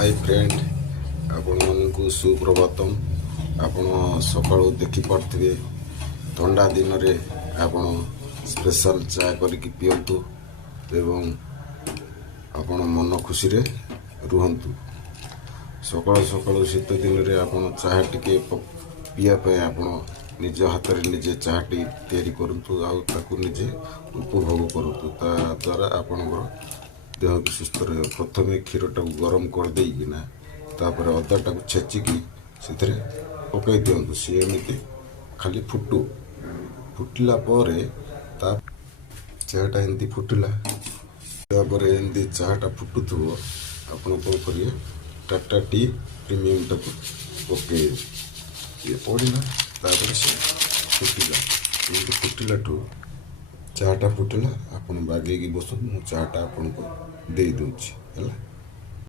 Hi friend आपण मानकु सुप्रभातम। आपण सकाळू देखि पारथिबे ठंडा दिन रे आपण स्पेशल चाय करके पियंतु एवं आपण मन खुशी रे रुहंतु। सकाळू सकाळू शीत दिन रे आपण चाय टिके पिया पे आपण निज हाथ रे निजे चाहटी तैयारी करंतु आ ताकू निजे उपभोग करंतु। ता द्वारा आपण देह भी सुस्थ रहे। प्रथम क्षीरटा गरम कर देना तापर अदाटा को छेचिकी से पकई दिंतु सी एमती खाली फुटला चाटा एमती फुटला एमती चाटा फुटुव आप करेंगे टाटा टी प्रीमियम टाक पकई ये पड़ा तापर से फुटला एमती फुटला चाटा फुटला आप बागे बस चाटा आपको दे दूँ है।